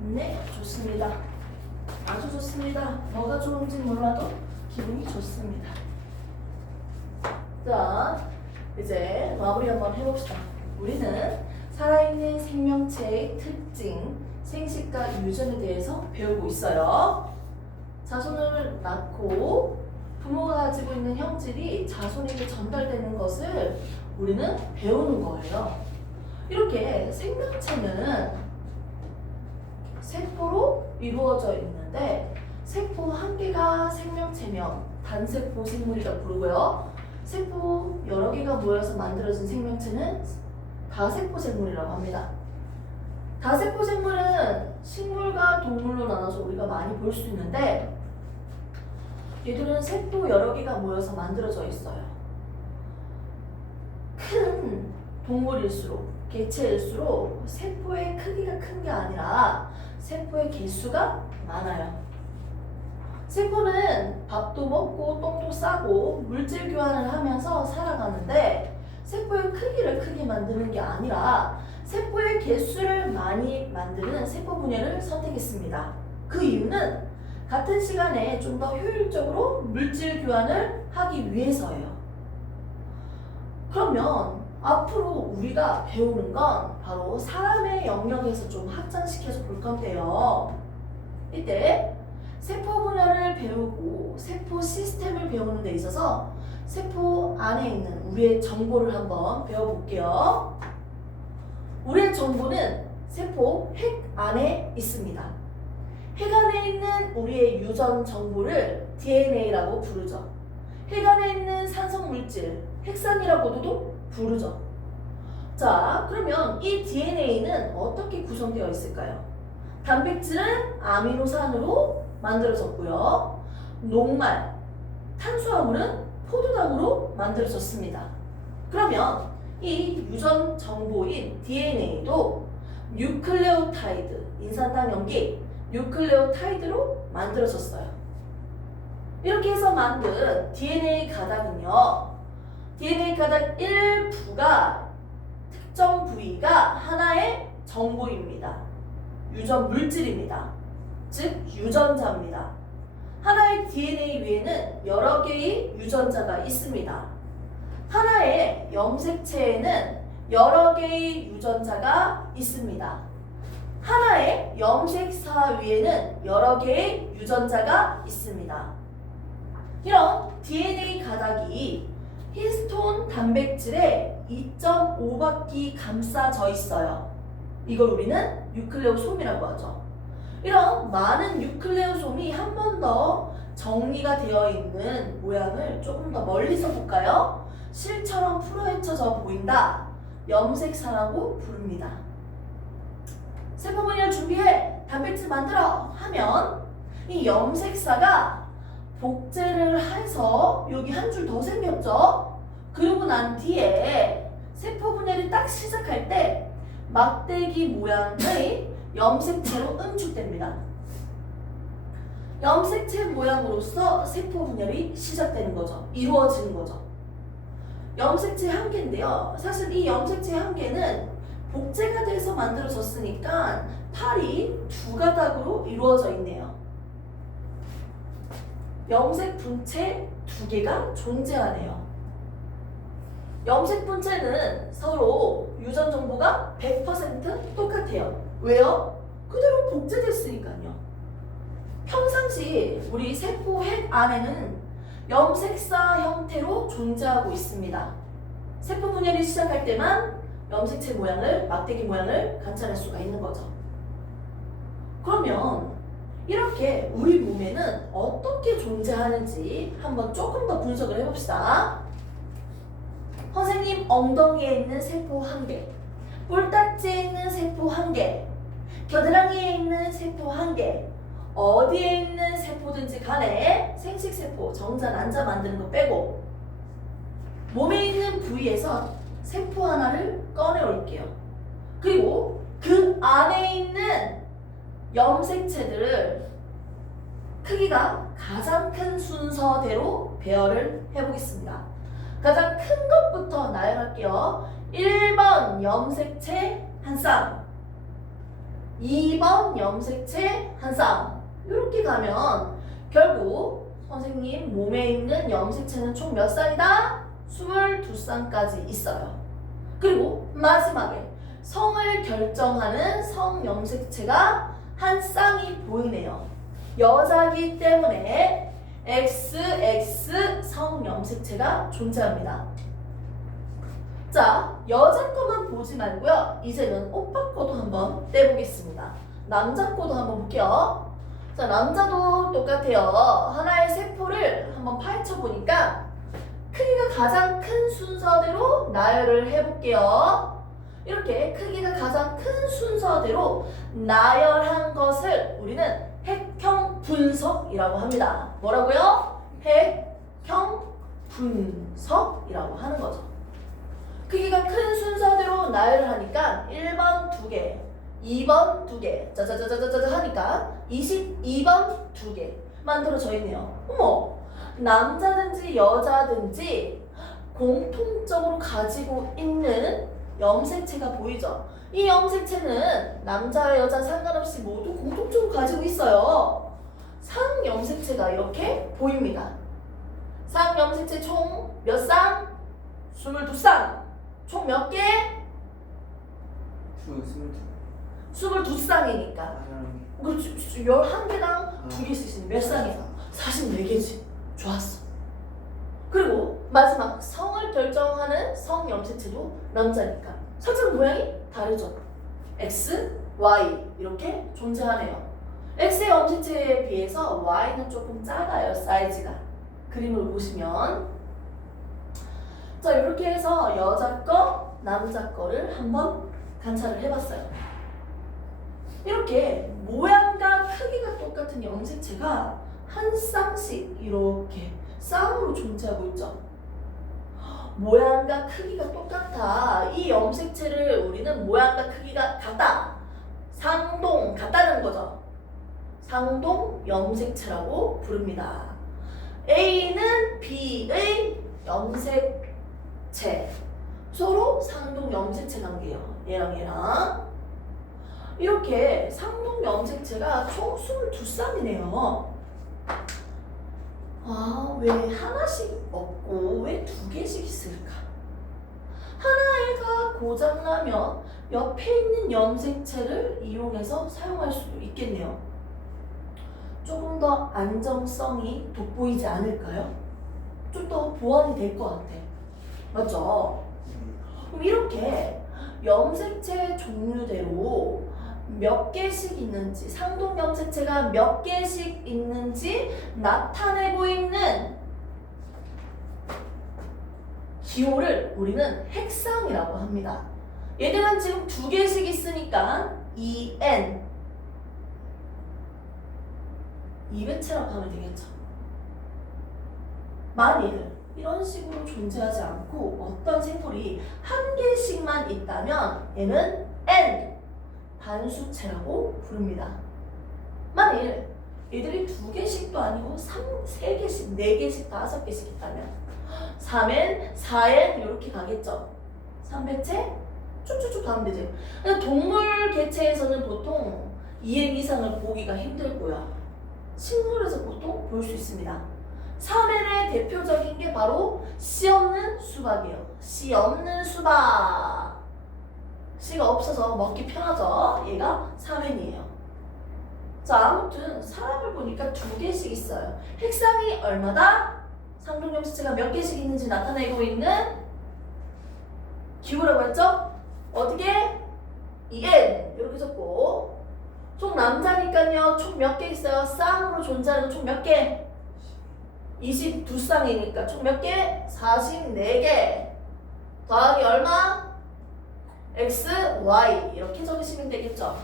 네, 좋습니다. 아주 좋습니다. 뭐가 좋은지 몰라도 기분이 좋습니다. 자, 이제 마무리 한번 해봅시다. 우리는 살아있는 생명체의 특징, 생식과 유전에 대해서 배우고 있어요. 자손을 낳고 부모가 가지고 있는 형질이 자손에게 전달되는 것을 우리는 배우는 거예요. 이렇게 생명체는 세포로 이루어져 있는데 세포 한 개가 생명체면 단세포 생물이라고 부르고요. 세포 여러 개가 모여서 만들어진 생명체는 다세포 생물이라고 합니다. 다세포 생물은 식물과 동물로 나눠서 우리가 많이 볼 수 있는데 얘들은 세포 여러 개가 모여서 만들어져 있어요. 큰 동물일수록, 개체일수록 세포의 크기가 큰 게 아니라 세포의 개수가 많아요. 세포는 밥도 먹고 똥도 싸고 물질 교환을 하면서 살아가는데 세포의 크기를 크게 만드는 게 아니라 세포의 개수를 많이 만드는 세포 분열을 선택했습니다. 그 이유는 같은 시간에 좀 더 효율적으로 물질 교환을 하기 위해서예요. 그러면 앞으로 우리가 배우는 건 바로 사람의 영역에서 좀 확장시켜서 볼 건데요. 이때 세포 분열을 배우고 세포 시스템을 배우는 데 있어서 세포 안에 있는 우리의 정보를 한번 배워볼게요. 우리의 정보는 세포 핵 안에 있습니다. 핵 안에 있는 우리의 유전 정보를 DNA라고 부르죠. 핵 안에 있는 산성물질, 핵산이라고도 부르죠. 자, 그러면 이 DNA는 어떻게 구성되어 있을까요? 단백질은 아미노산으로 만들어졌고요. 녹말, 탄수화물은 포도당으로 만들어졌습니다. 그러면 이 유전 정보인 DNA도 뉴클레오타이드, 인산당 염기, 뉴클레오타이드로 만들어졌어요. 이렇게 해서 만든 DNA 가닥은요. DNA 가닥 일부가 특정 부위가 하나의 정보입니다. 유전 물질입니다. 즉 유전자입니다. 하나의 DNA 위에는 여러 개의 유전자가 있습니다. 하나의 염색체에는 여러 개의 유전자가 있습니다. 하나의 염색사 위에는 여러 개의 유전자가 있습니다. 이런 DNA 가닥이 히스톤 단백질에 2.5바퀴 감싸져 있어요. 이걸 우리는 뉴클레오솜이라고 하죠. 이런 많은 뉴클레오솜이 한 번 더 정리가 되어 있는 모양을 조금 더 멀리서 볼까요? 실처럼 풀어헤쳐져 보인다. 염색사라고 부릅니다. 세포 분열 준비해! 단백질 만들어! 하면 이 염색사가 복제를 해서 여기 한 줄 더 생겼죠? 그러고 난 뒤에 세포 분열이 딱 시작할 때 막대기 모양의 염색체로 응축됩니다. 염색체 모양으로서 세포 분열이 시작되는 거죠. 이루어지는 거죠. 염색체 한 개인데요. 사실 이 염색체 한 개는 복제가 돼서 만들어졌으니까 팔이 두 가닥으로 이루어져 있네요. 염색 분체 두 개가 존재하네요. 염색 분체는 서로 유전 정보가 100% 똑같아요. 왜요? 그대로 복제됐으니까요. 평상시 우리 세포 핵 안에는 염색사 형태로 존재하고 있습니다. 세포 분열이 시작할 때만 염색체 모양을, 막대기 모양을 관찰할 수가 있는 거죠. 그러면 이렇게 우리 몸에는 어떻게 존재하는지 한번 조금 더 분석을 해봅시다. 선생님 엉덩이에 있는 세포 한 개, 뿔딱지에 있는 세포 한 개, 겨드랑이에 있는 세포 한 개, 어디에 있는 세포든지 간에 생식세포, 정자, 난자 만드는 거 빼고 몸에 있는 부위에서 세포 하나를 꺼내 올게요. 그리고 그 안에 있는 염색체들을 크기가 가장 큰 순서대로 배열을 해보겠습니다. 가장 큰 것부터 나열할게요. 1번 염색체 한 쌍, 2번 염색체 한 쌍. 이렇게 가면 결국 선생님 몸에 있는 염색체는 총 몇 쌍이다? 22쌍까지 있어요. 그리고 마지막에 성을 결정하는 성 염색체가 한 쌍이 보이네요. 여자기 때문에 XX 성 염색체가 존재합니다. 자, 여자 거만 보지 말고요. 이제는 오빠 거도 한번 떼보겠습니다. 남자 거도 한번 볼게요. 자, 남자도 똑같아요. 하나의 세포를 한번 파헤쳐 보니까 크기가 가장 큰 순서대로 나열을 해볼게요. 이렇게 크기가 가장 큰 순서대로 나열한 것을 우리는 핵형 분석이라고 합니다. 뭐라고요? 핵형 분석이라고 하는 거죠. 크기가 큰 순서대로 나열을 하니까 1번 2개, 2번 2개, 짜자자자자자 하니까 22번 2개 만들어져 있네요. 어머! 남자든지 여자든지 공통적으로 가지고 있는 염색체가 보이죠? 이 염색체는 남자 여자 상관없이 모두 공통적으로 가지고 있어요. 상염색체가 이렇게 보입니다. 상염색체 총 몇 쌍? 22쌍. 총 몇 개? 22쌍이니까. 그렇지. 11개당 2개씩 있으니 몇 쌍이야? 44개지. 좋았어. 그리고 마지막 성을 결정하는 성 염색체도 남자니까 살짝 모양이 다르죠. X, Y 이렇게 존재하네요. X의 염색체에 비해서 Y는 조금 작아요. 사이즈가. 그림을 보시면 자, 이렇게 해서 여자 거, 남자 거를 한번 관찰을 해봤어요. 이렇게 모양과 크기가 똑같은 염색체가 한 쌍씩 이렇게 쌍으로 존재하고 있죠. 모양과 크기가 똑같아. 이 염색체를 우리는 모양과 크기가 같다. 상동, 같다는 거죠. 상동 염색체라고 부릅니다. A는 B의 염색체. 서로 상동 염색체 관계예요. 얘랑 얘랑. 이렇게 상동 염색체가 총 22쌍이네요. 아, 왜 하나씩 없고 왜 2개씩 있을까? 하나가 고장나면 옆에 있는 염색체를 이용해서 사용할 수도 있겠네요. 조금 더 안정성이 돋보이지 않을까요? 좀 더 보완이 될 것 같아. 맞죠? 그럼 이렇게 염색체 종류대로 몇 개씩 있는지, 상동 염색체가 몇 개씩 있는지 나타내고 있는 기호를 우리는 핵상이라고 합니다. 얘들은 지금 2개씩 있으니까 EN 2배체라고 하면 되겠죠. 만일 이런 식으로 존재하지 않고 어떤 생물이 한 개씩만 있다면 얘는 N 단수체라고 부릅니다. 만일 얘들이 2개씩도 아니고 3개씩, 4개씩, 5개씩 있다면 3N, 4N 이렇게 가겠죠. 3배체 쭉쭉쭉 가면 되죠. 동물 개체에서는 보통 2N 이상을 보기가 힘들고요. 식물에서 보통 볼 수 있습니다. 3N의 대표적인 게 바로 씨 없는 수박이에요. 씨 없는 수박. 씨가 없어서 먹기 편하죠. 얘가 3N이에요. 자, 아무튼 사람을 보니까 2개씩 있어요. 핵상이 얼마다? 상동 염색체가 몇 개씩 있는지 나타내고 있는 기호라고 했죠? 어떻게? EN 이렇게 적고 총 남자니까요. 총 몇 개 있어요? 쌍으로 존재하는 총 몇 개? 22쌍이니까 총 몇 개? 44개 더하기 얼마? X, Y 이렇게 적으시면 되겠죠.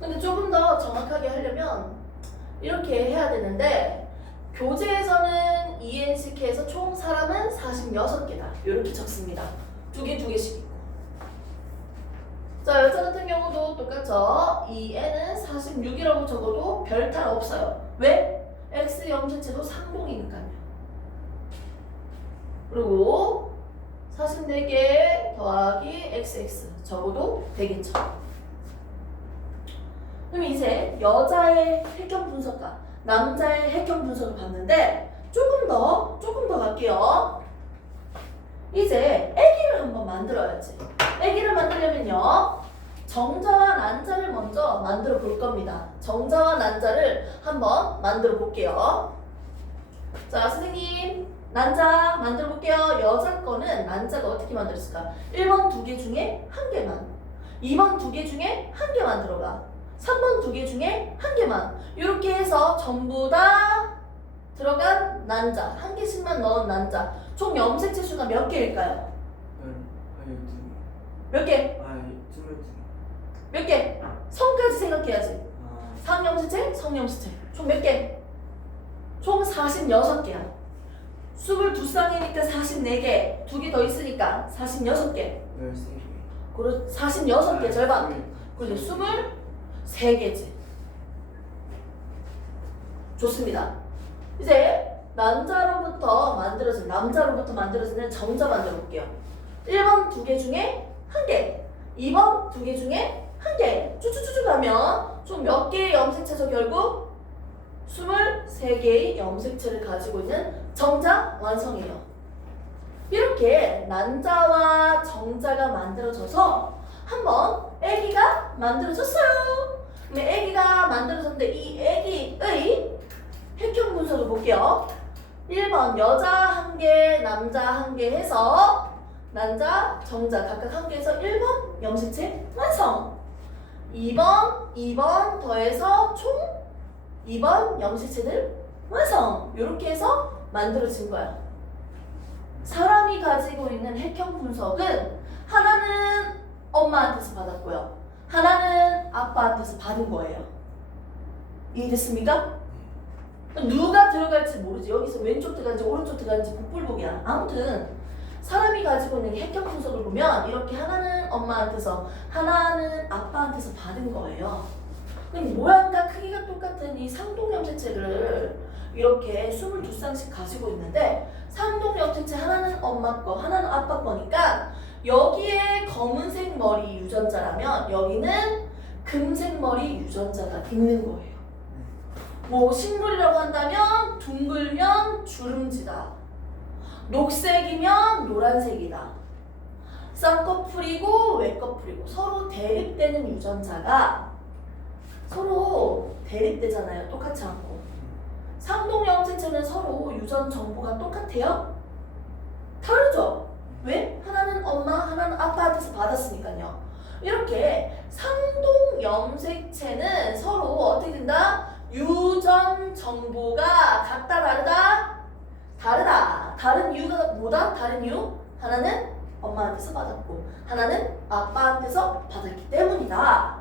근데 조금 더 정확하게 하려면 이렇게 해야 되는데 교재에서는 ENCK 해서 총 사람은 46개다 이렇게 적습니다. 2개씩 있고. 자, 여자 같은 경우도 똑같죠. EN은 46이라고 적어도 별 탈 없어요. 왜? X 염색체도 상동이니까요. 그리고 44개 더하기 XX 적어도 되겠죠. 그럼 이제 여자의 획형 분석과 남자의 획형 분석을 봤는데 조금 더 갈게요. 이제 아기를 한번 만들어야지. 아기를 만들려면요. 정자와 난자를 먼저 만들어 볼 겁니다. 정자와 난자를 한번 만들어 볼게요. 자, 선생님. 난자 만들어 볼게요. 여자 거는 난자가 어떻게 만들었을까? 1번 2개 중에 1개만. 2번 2개 중에 1개만 들어가. 3번 2개 중에 1개만. 이렇게 해서 전부 다 들어간 난자. 1개씩만 넣은 난자. 총 염색체 수가 몇 개일까요? 몇 개? 몇 개? 성까지 생각해야지. 상염색체, 성염색체. 총 몇 개? 총 46개야. 22쌍이니까 44개. 2개 더 있으니까 46개. 13개. 46개 절반. 그리고 23개지. 좋습니다. 이제 남자로부터 만들어지는 정자 만들어 볼게요. 1번 2개 중에 1개. 2번 2개 중에 1개. 쭉쭉쭉 가면 총 몇 개의 염색체죠 결국? 23개의 염색체를 가지고 있는 정자 완성이에요. 이렇게 난자와 정자가 만들어져서 한번 아기가 만들어졌어요. 그럼 아기가 만들어졌는데 이 아기의 획형 분석을 볼게요. 1번 여자 1개, 남자 1개 해서 난자, 정자 각각 1개 해서 1번 염색체 완성. 2번 더해서 총 2번 염색체들 완성. 이렇게 해서 만들어진 거야. 사람이 가지고 있는 획형 분석은 하나는 엄마한테서 받았고요. 하나는 아빠한테서 받은 거예요. 이해됐습니까? 누가 들어갈지 모르지. 여기서 왼쪽 들어간지 오른쪽 들어간지 복불복이야. 아무튼 사람이 가지고 있는 획형 분석을 보면 이렇게 하나는 엄마한테서 하나는 아빠한테서 받은 거예요. 그럼 모양과 크기가 똑같은 이 상동염색체를 이렇게 22쌍씩 가지고 있는데 상동염색체 하나는 엄마 거 하나는 아빠 거니까 여기에 검은색 머리 유전자라면 여기는 금색 머리 유전자가 있는 거예요. 뭐 식물이라고 한다면 둥글면 주름지다. 녹색이면 노란색이다. 쌍꺼풀이고 외꺼풀이고 서로 대립되는 유전자가 서로 대립되잖아요. 똑같지 않고. 상동염색체는 서로 유전 정보가 똑같아요? 다르죠? 왜? 하나는 엄마, 하나는 아빠한테서 받았으니까요. 이렇게 상동염색체는 서로 어떻게 된다? 유전 정보가 같다, 다르다? 다르다. 다른 이유가 뭐다? 다른 이유? 하나는 엄마한테서 받았고 하나는 아빠한테서 받았기 때문이다.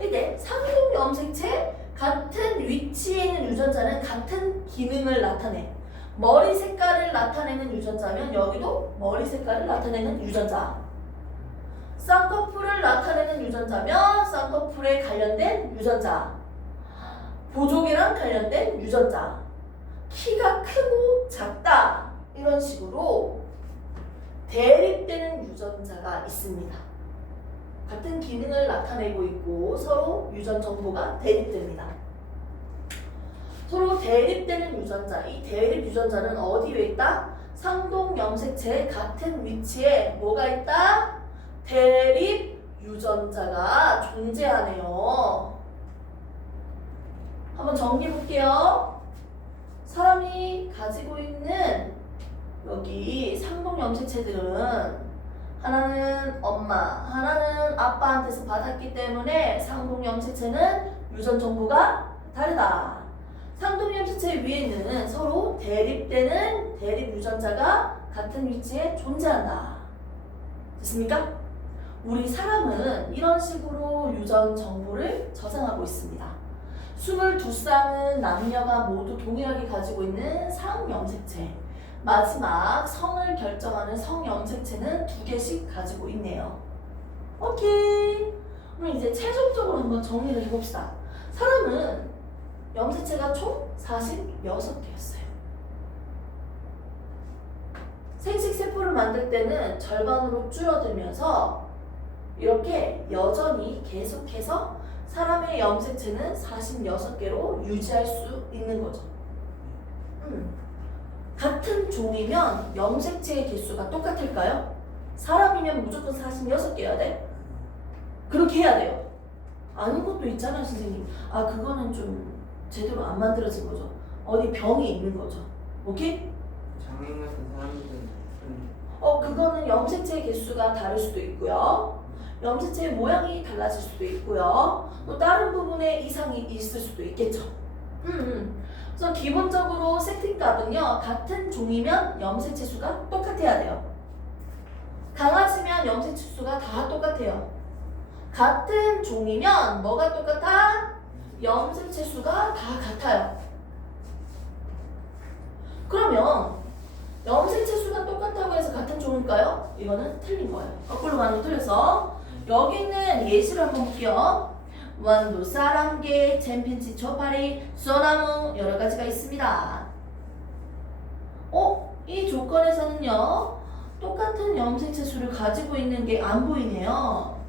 이때 상동염색체 같은 위치에 있는 유전자는 같은 기능을 나타내. 머리 색깔을 나타내는 유전자면 여기도 머리 색깔을 나타내는 유전자. 쌍꺼풀을 나타내는 유전자면 쌍꺼풀에 관련된 유전자. 보조개랑 관련된 유전자. 키가 크고 작다. 이런 식으로 대립되는 유전자가 있습니다. 같은 기능을 나타내고 있고 서로 유전 정보가 대립됩니다. 서로 대립되는 유전자, 이 대립 유전자는 어디에 있다? 상동염색체의 같은 위치에 뭐가 있다? 대립 유전자가 존재하네요. 한번 정리해 볼게요. 사람이 가지고 있는 여기 상동염색체들은 하나는 엄마, 하나는 아빠한테서 받았기 때문에 상동염색체는 유전 정보가 다르다. 상동염색체 위에는 서로 대립되는 대립 유전자가 같은 위치에 존재한다. 됐습니까? 우리 사람은 이런 식으로 유전 정보를 저장하고 있습니다. 22쌍은 남녀가 모두 동일하게 가지고 있는 상염색체. 마지막 성을 결정하는 성염색체는 2개씩 가지고 있네요. 오케이. 그럼 이제 최종적으로 한번 정리를 해봅시다. 사람은 염색체가 총 46개였어요. 생식세포를 만들 때는 절반으로 줄어들면서 이렇게 여전히 계속해서 사람의 염색체는 46개로 유지할 수 있는 거죠. 같은 종이면 염색체의 개수가 똑같을까요? 사람이면 무조건 46개여야 돼? 그렇게 해야 돼요. 아는 것도 있잖아요, 선생님. 아, 그거는 좀 제대로 안 만들어진 거죠. 어디 병이 있는 거죠. 오케이? 장애인 같은 사람들은 그거는 염색체의 개수가 다를 수도 있고요. 염색체의 모양이 달라질 수도 있고요. 또 다른 부분에 이상이 있을 수도 있겠죠. 그래서 기본적으로 세팅값은요, 같은 종이면 염색체 수가 똑같아야 돼요. 강아지면 염색체 수가 다 똑같아요. 같은 종이면 뭐가 똑같아? 염색체 수가 다 같아요. 그러면 염색체 수가 똑같다고 해서 같은 종일까요? 이거는 틀린 거예요. 거꾸로 가는 거 틀려서 여기 있는 예시를 한번 볼게요. 완도, 사람개, 챔핀치, 초파리, 소나무 여러 가지가 있습니다. 이 조건에서는요, 똑같은 염색체 수를 가지고 있는 게 안 보이네요.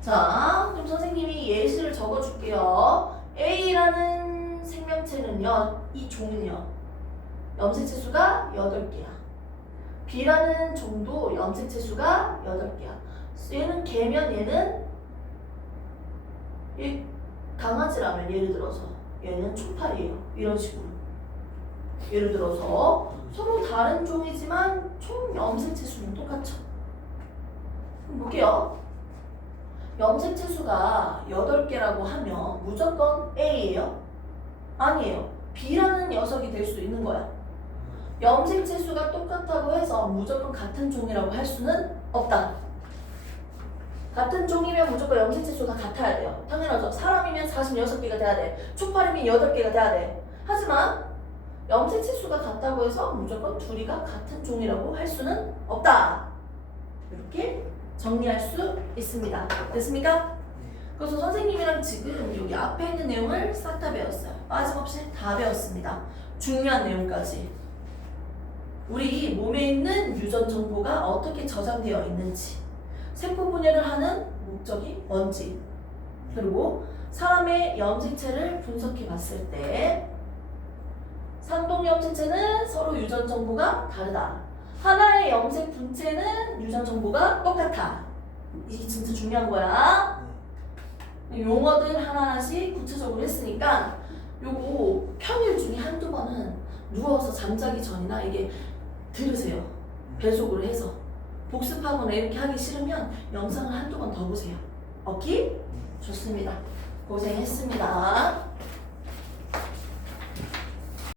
자, 그럼 선생님이 예시를 적어줄게요. A라는 생명체는요, 이 종은요, 염색체 수가 8개야. B라는 종도 염색체 수가 8개야. 얘는 개면 얘는 이 강아지라면 예를 들어서 얘는 초파리예요. 이런 식으로. 예를 들어서 서로 다른 종이지만 총 염색체 수는 똑같죠. 그럼 볼게요. 염색체 수가 8개라고 하면 무조건 A예요? 아니에요. B라는 녀석이 될 수 있는 거야. 염색체 수가 똑같다고 해서 무조건 같은 종이라고 할 수는 없다. 같은 종이면 무조건 염색체 수가 같아야 돼요. 당연하죠. 사람이면 46개가 돼야 돼. 초파리면 8개가 돼야 돼. 하지만 염색체 수가 같다고 해서 무조건 둘이가 같은 종이라고 할 수는 없다. 이렇게 정리할 수 있습니다. 됐습니까? 그래서 선생님이랑 지금 여기 앞에 있는 내용을 싹 다 배웠어요. 빠짐없이 다 배웠습니다. 중요한 내용까지. 우리 몸에 있는 유전 정보가 어떻게 저장되어 있는지, 세포 분열을 하는 목적이 뭔지, 그리고 사람의 염색체를 분석해 봤을 때 상동 염색체는 서로 유전 정보가 다르다. 하나의 염색 분체는 유전 정보가 똑같아. 이게 진짜 중요한 거야. 용어들 하나하나씩 구체적으로 했으니까 요거 평일 중에 한두 번은 누워서 잠자기 전이나 이게 들으세요. 배속으로 해서 복습하거나 이렇게 하기 싫으면 영상을 한두 번 더 보세요. 오케이? 좋습니다. 고생했습니다.